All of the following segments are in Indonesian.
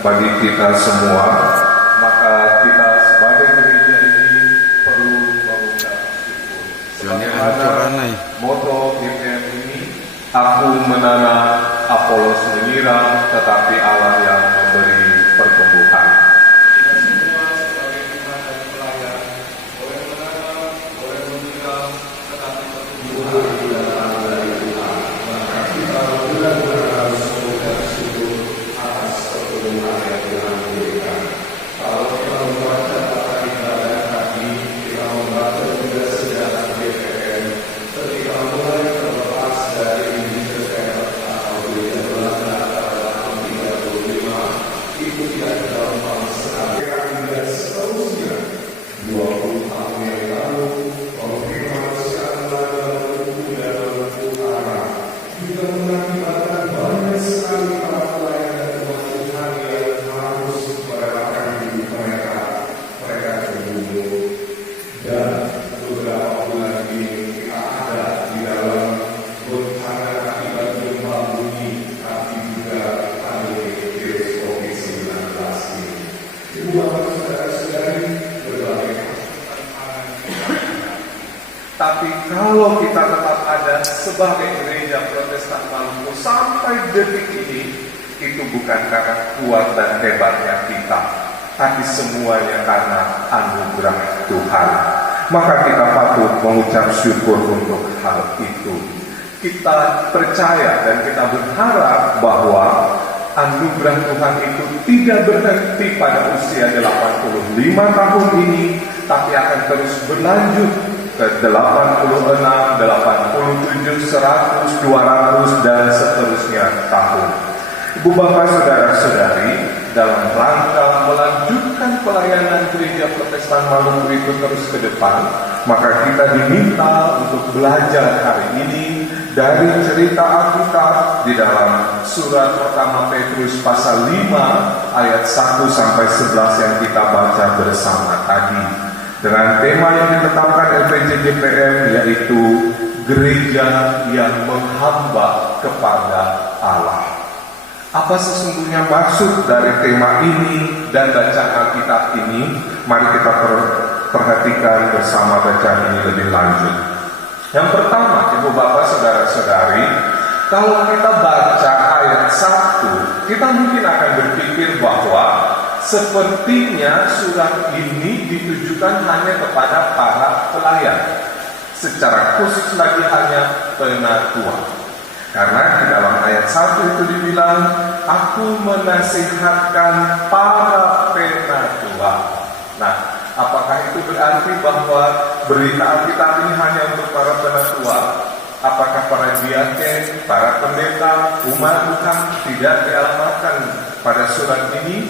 bagi kita semua, maka kita sebagai gereja ini perlu mengucap syukur. Sebagaimana moto GPM ini, aku menanam, Apolos menyiram, tetapi Allah yang memberi pertumbuhan. Kita semua sebagai jemaat dan pelayan boleh menanam, boleh menyiram, tetapi pertumbuhan adalah dari Tuhan. Maka kita benar-benar harus mengucap syukur atas pertumbuhan yang Tuhan berikan. Kalau kita membaca tata ibadah tadi, kita membaca juga sejarah GPM, ketika mulai terlepas dari Indonesia atau gereja Belanda pada tahun 35, itu tidak gampang sekali. Dan seterusnya, 20 tahun yang lalu, konflik kemanusiaan melanda Maluku dan Maluku Utara juga mengakibatkan banyak sekali para pelayan dan umat Tuhan yang harus merelakan hidup mereka terbunuh. Dan beberapa bulan ini kita ada di dalam bencana akibat gempa bumi, tapi juga pandemi virus COVID-19 ini. Ibu bapak saudara-saudari, berbagai tantangan kita. Tapi kalau kita tetap ada sebagai gereja Protestan Maluku sampai detik ini, itu bukan karena kuat dan hebatnya kita, tapi semuanya karena anugerah Tuhan. Maka kita patut mengucap syukur untuk hal itu. Kita percaya dan kita berharap bahwa anugerah Tuhan itu tidak berhenti pada usia 85 tahun ini, tapi akan terus berlanjut ke 86, 87, 100, 200, dan seterusnya tahun. Ibu bapak saudara-saudari, dalam rangka melanjutkan pelayanan gereja Protestan Maluku itu terus ke depan, maka kita diminta untuk belajar hari ini dari cerita Alkitab di dalam surat pertama Petrus pasal 5 ayat 1 sampai 11 yang kita baca bersama tadi. Dengan tema yang ditetapkan LPJ GPM, yaitu gereja yang menghamba kepada Allah. Apa sesungguhnya maksud dari tema ini dan bacaan Alkitab ini? Mari kita perhatikan bersama bacaan ini lebih lanjut. Yang pertama, ibu bapak saudara-saudari, kalau kita baca ayat 1, kita mungkin akan berpikir bahwa sepertinya surat ini ditujukan hanya kepada para pelayan, secara khusus lagi hanya penatua. Karena di dalam ayat 1 itu dibilang, aku menasihatkan para penatua. Nah, apakah itu berarti bahwa berita Alkitab ini hanya untuk para penatua? Apakah para diaken, para pendeta, umat Tuhan tidak dialamatkan pada surat ini?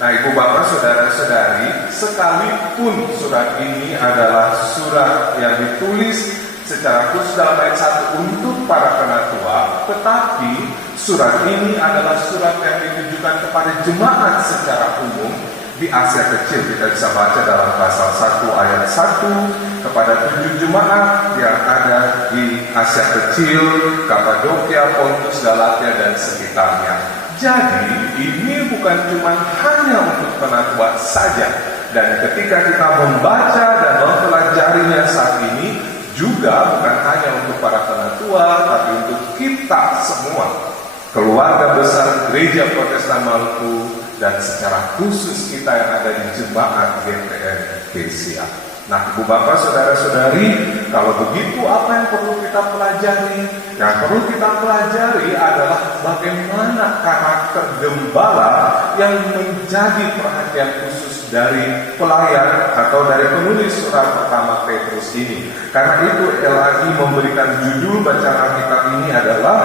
Nah, ibu bapak saudara-saudari, sekalipun surat ini adalah surat yang ditulis secara khusus dalam ayat 1 untuk para penatua, tetapi surat ini adalah surat yang ditujukan kepada jemaat secara umum di Asia Kecil. Kita bisa baca dalam pasal 1 ayat 1 kepada 7 jemaat yang ada di Asia Kecil, Kapadokia, Pontus, Galatia, dan sekitarnya. Jadi ini bukan cuma hanya untuk penatua saja. Dan ketika kita membaca dan mempelajarinya saat ini, juga bukan hanya untuk para penatua, tapi untuk kita semua, keluarga besar gereja Protestan Maluku, dan secara khusus kita yang ada di jemaat GPM Gesia. Nah, ibu bapak saudara-saudari, kalau begitu apa yang perlu kita pelajari? Yang perlu kita pelajari adalah bagaimana karakter gembala yang menjadi perhatian khusus dari pelayan atau dari penulis surat pertama Petrus ini. Karena itu LAI memberikan judul bacaan Alkitab ini adalah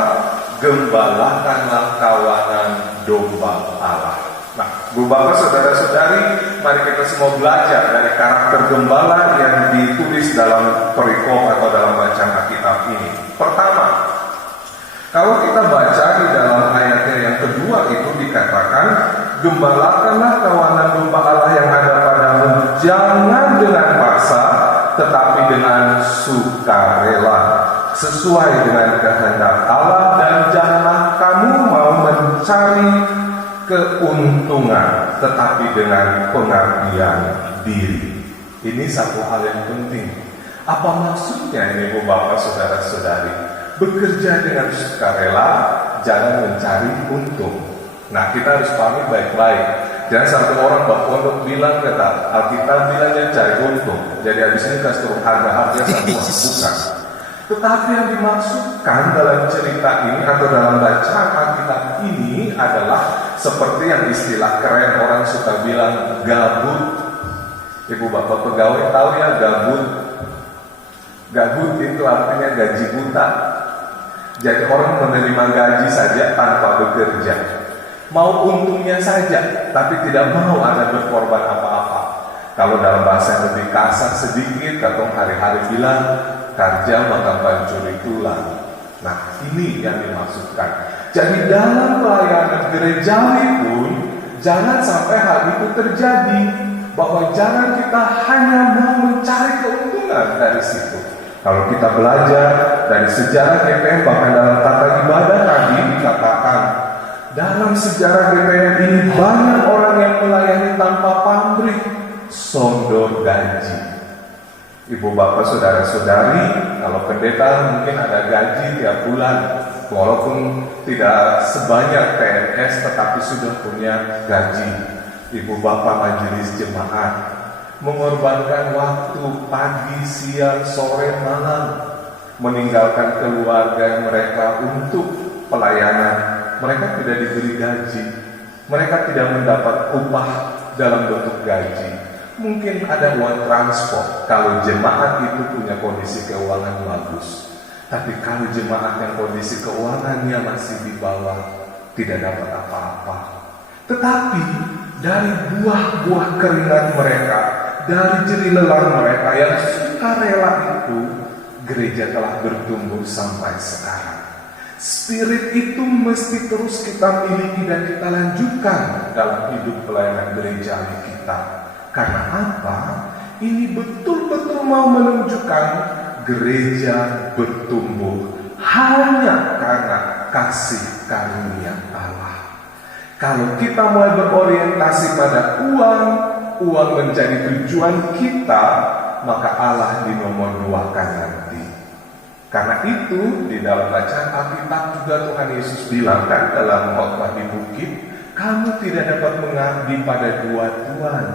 Gembalakanlah Kawanan Domba Allah. Nah, ibu bapak saudara-saudari, mari kita semua belajar dari karakter gembala yang ditulis dalam perikop atau dalam bacaan Alkitab ini. Pertama, kalau kita baca di dalam ayatnya yang kedua itu dikatakan, gembalakanlah kawanan domba Allah yang ada padamu, jangan dengan paksa, tetapi dengan sukarela, sesuai dengan kehendak Allah, dan janganlah kamu mau mencari keuntungan, tetapi dengan pengabdian diri. Ini satu hal yang penting. Apa maksudnya ini, Bu Bapak, Saudara-saudari? Bekerja dengan sukarela, jangan mencari untung. Nah, kita harus pahami baik-baik. Jangan satu orang Pak Pondok bilang kata Alkitab bilangnya cari untung. Jadi habis ini kasih turun harga satu, bukan. Tetapi yang dimaksudkan dalam cerita ini atau dalam bacaan Alkitab ini adalah seperti yang istilah keren orang suka bilang gabut. Ibu bapak pegawai tahu ya gabut. Gabut itu artinya gaji buta. Jadi orang menerima gaji saja tanpa bekerja. Mau untungnya saja, tapi tidak mau ada berkorban apa-apa. Kalau dalam bahasa yang lebih kasar sedikit, katong hari-hari bilang kerja maka pancuri tulang. Nah, ini yang dimaksudkan. Jadi dalam pelayanan gerejawi pun jangan sampai hal itu terjadi, bahwa jangan kita hanya mau mencari keuntungan dari situ. Kalau kita belajar dari sejarah GPM, bahkan dalam tata ibadah tadi dikatakan dalam sejarah GPM ini banyak orang yang melayani tanpa pamrih, sondor gaji. Ibu bapak saudara-saudari, kalau pendeta mungkin ada gaji tiap bulan, walaupun tidak sebanyak PNS tetapi sudah punya gaji. Ibu bapak majelis jemaat mengorbankan waktu pagi, siang, sore, malam, meninggalkan keluarga mereka untuk pelayanan. Mereka tidak diberi gaji, mereka tidak mendapat upah dalam bentuk gaji. Mungkin ada uang transport kalau jemaat itu punya kondisi keuangan bagus. Tapi kalau jemaat yang kondisi keuangannya masih di bawah, tidak dapat apa-apa. Tetapi dari buah-buah keringat mereka, dari jerih lelah mereka yang sukarela itu, gereja telah bertumbuh sampai sekarang. Spirit itu mesti terus kita miliki dan kita lanjutkan dalam hidup pelayanan gereja kita. Karena apa? Ini betul-betul mau menunjukkan gereja bertumbuh hanya karena kasih karunia Allah. Kalau kita mulai berorientasi pada uang menjadi tujuan kita, maka Allah dinomor-duakan nanti. Karena itu di dalam bacaan Alkitab juga Tuhan Yesus bilang kan dalam khotbah di bukit, kamu tidak dapat mengabdi pada dua tuan.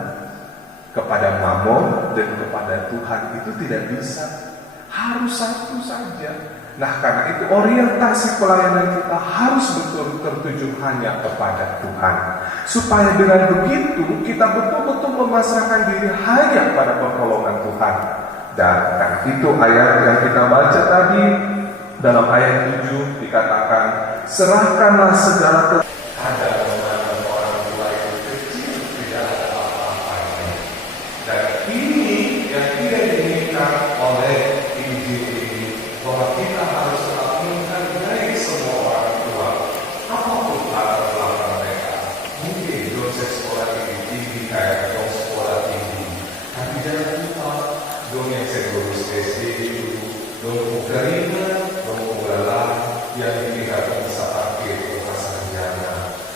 Kepada Mamon dan kepada Tuhan itu tidak bisa, harus satu saja. Nah, karena itu orientasi pelayanan kita harus betul tertuju hanya kepada Tuhan, supaya dengan begitu kita betul-betul memasrahkan diri hanya pada pertolongan Tuhan. Dan karena itu ayat yang kita baca tadi dalam ayat 7 dikatakan, serahkanlah segala ada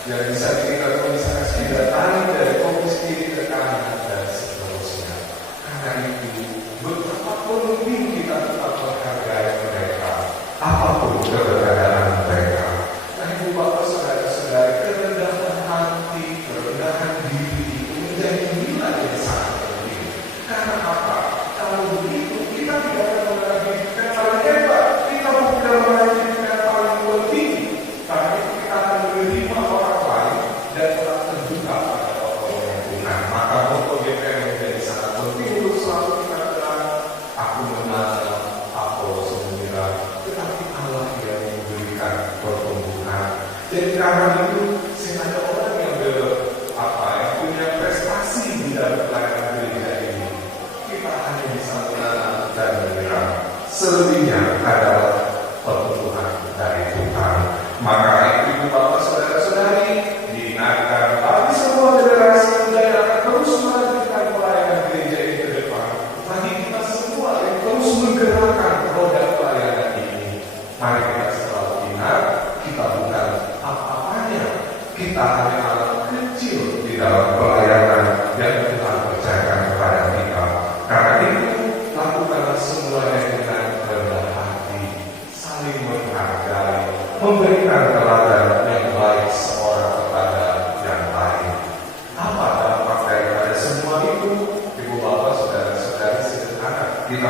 yang bisa dikatakan misalnya sudah tarik dari fokus kiri ke kanan dan seterusnya. Karena itu betapapun mungkin kita tetap menghargai mereka, apapun keberadaan mereka. Nah, ibu bapak saudara-saudari, kerendahan hati, kerendahan diri itu menjadi nilai yang sangat penting. Karena apa? Kalau begitu kita tidak akan mengajukan paling hebat, kita bukan mengajukan paling tinggi. Karena itu kita akan menerima orang lain dan tetap terbuka pada pertolongan Tuhan. Maka moto GPM menjadi sangat penting untuk selalu kita bilang, aku menanam, Apolos menyiram, tetapi Allah yang memberikan pertumbuhan. Dan karena itu, ada orang yang yang punya prestasi di dalam pelayanan gereja ini. Kita hanya bisa menanam dan menyiram. Selebihnya adalah pertumbuhan dari Tuhan. Maka ibu bapak saudara-saudari diingatkan bagi semua generasi muda yang akan terus melanjutkan pelayanan gereja ini ke depan. Bagi kita semua yang terus menggerakkan roda pelayanan ini, mari kita selalu ingat, kita bukan apa-apanya, kita hanya alat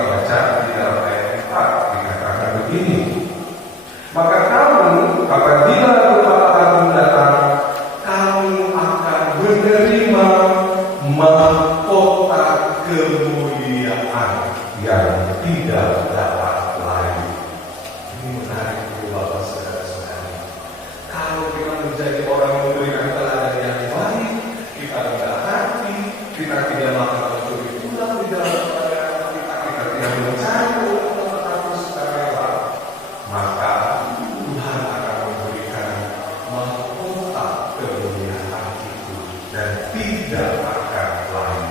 baca di dalam ayat 4 dikatakan begini. Maka kamu apabila Bapa kamu datang, kamu akan menerima mahkota kemuliaan yang tidak dapat lain. Ini menarik Bapak saudara-saudara. Kalau kita menjadi orang yang memberikan teladan yang baik, kita rendah hati, kita tidak makan mencuri pulang di dalam perayaan kita tidak mencari uang tetapi sukarela, maka Tuhan akan memberikan mahkota kemuliaan itu dan tidak akan lain.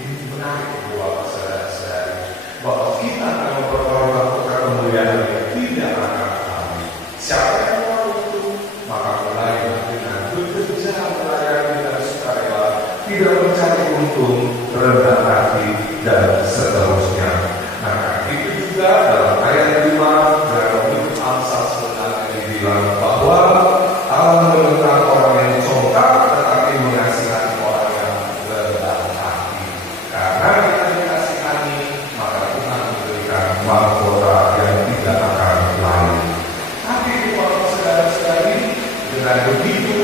Ini menarik Bapak saudara-saudari, bahwa kita akan memperoleh mahkota kemuliaan yang tidak akan lain. Siapa yang mau itu, maka mulai dengan bekerja melayani dan sukarela, tidak mencari untung, rendah hati, dan seterusnya. Nah, itu juga dalam ayat 5 dalam Amsal sebenarnya dibilang bahwa Allah menentang orang yang congkak tetapi mengasihani orang yang rendah hati. Karena kita dikasihani, maka Tuhan memberikan mahkota yang tidak akan lain. Tapi kalau saudara-saudari, dengan begitu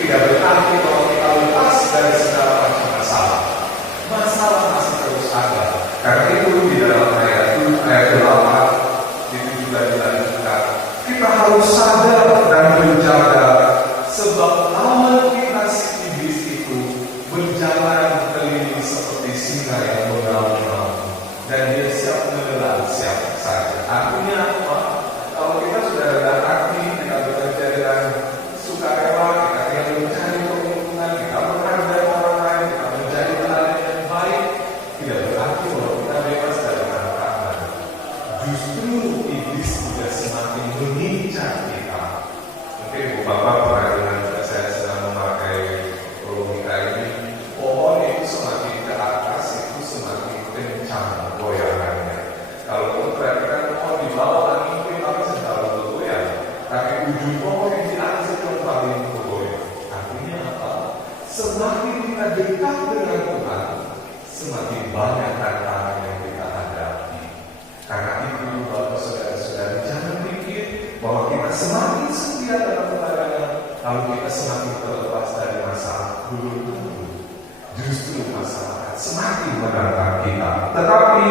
tidak berarti bahwa kita lepas dari segala macam masalah. Masalah masih terus ada. Karena itu di dalam ayat 8 itu juga dilanjutkan. Kita harus sadar dan menjaga, sebab lawan kita si iblis itu berjalan keliling seperti singa yang mengaum-ngaum, dan dia siap menelan siapa saja. Artinya apa? Kalau kita sudah rendah hati, kita bekerja dengan sukarela, kita tidak mencari keuntungan, kita menghargai orang lain, kita menjadi teladan yang baik, tidak berarti bahwa kita bebas dari tantangan. Justru iblis juga semakin mengincar kita. Mungkin Bapak pernah dengar saya sedang memakai logika ini, pohon itu semakin ke atas itu semakin kencang goyangannya. Kalau kita perhatikan pohon di bawah angin itu tapi sedang bergoyang, tapi ujung pohon yang di atas itu yang paling bergoyang. Artinya apa? Semakin kita dekat dengan Tuhan, semakin banyak tantangan yang kita hadapi. Karena itu Bapak saudara-saudari, jangan pikir bahwa kita semakin setia dalam pelayanan lalu kita semakin terlepas dari masalah. Dulu justru masalah semakin menantang kita. Tetapi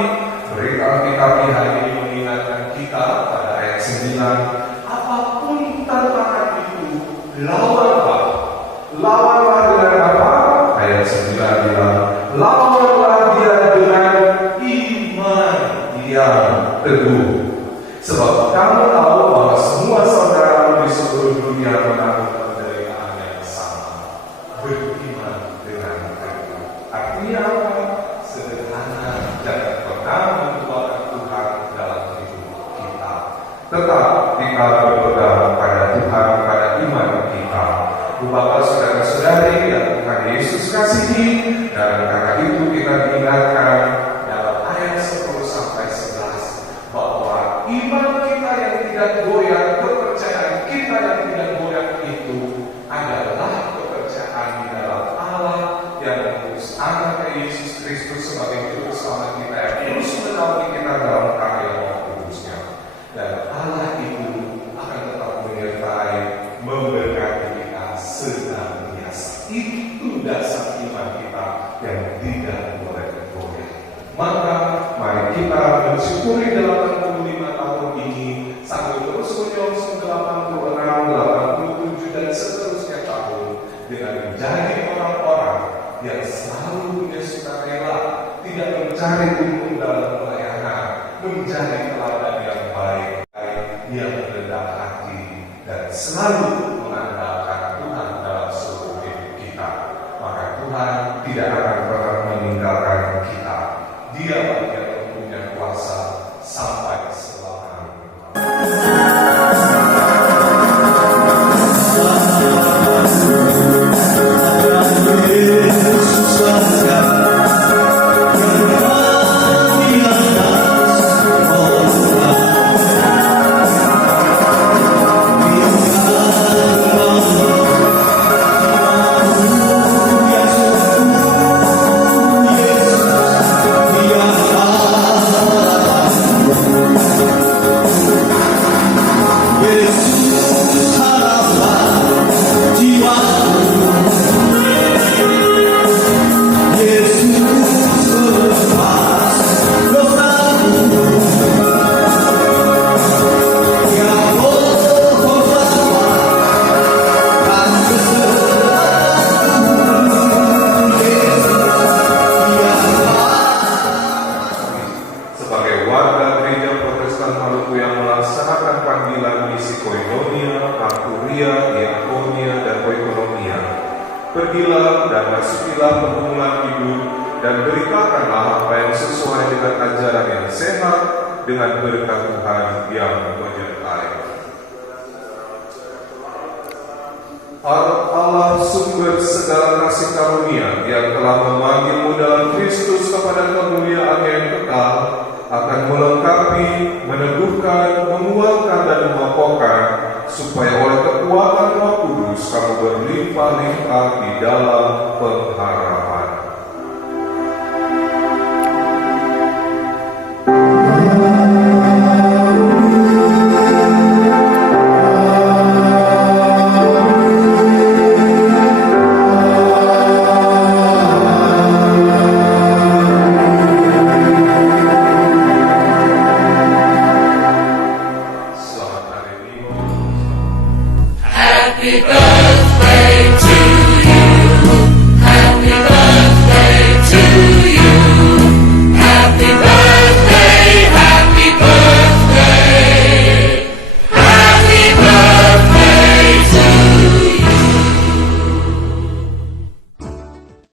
berita Alkitab hari ini mengingatkan kita pada ayat 9, apapun tantangan itu, lawanlah. Lawanlah dengan apa? Ayat 9 bilang, lawanlah dia dengan iman yang teguh. Sebab kamu tahu bahwa semua saudara di seluruh dunia menanggung penderitaan yang sama. Beriman dengan teguh. Artinya apa? Sederhana, jangan pernah menduakan Tuhan dalam hidup kita. Tetap kita berpegang pada Tuhan, pada iman kita. Bapak saudara-saudari yang Tuhan Yesus kasihi, dan karena itu kita diingatkan dalam ayat 10 sampai 11 bahwa iman kita yang tidak goyah, kepercayaan kita yang tidak goyah itu adalah kepercayaan di dalam Allah yang mengutus Anak Yesus Kristus sebagai juru selamat kita yang terus menaungi kita dalam karya Roh Kudusnya. Dan Allah itu akan tetap menyertai, memberkati kita senantiasa. Itu dasar iman kita yang tidak boleh goyah. Maka mari kita mensyukuri 85 tahun ini sambil terus menyongsong 86, 87 dan seterusnya tahun dengan menjadi orang-orang yang selalu punya sukarela, tidak mencari untung dalam pelayanan, menjadi teladan yang baik, yang rendah hati, dan selalu mengandalkan Tuhan dalam seluruh hidup kita. Maka Tuhan tidak akan pernah meninggalkan kita. Dia yang punya kuasa sampai melaksanakan panggilan misi koinonia, Arturia, Iakonia, dan Oikonomia. Pergilah dan masukilah pergumulan hidup dan beritakanlah apa yang sesuai dengan ajaran yang sehat dengan berkat Tuhan yang menyertai. Allah sumber segala kasih karunia yang telah memanggilmu dalam Kristus kepada kemuliaan yang kekal, akan melengkapi, meneguhkan, menguatkan dan mengokohkan, supaya oleh kekuatan Roh Kudus kamu berlimpah-limpah di dalam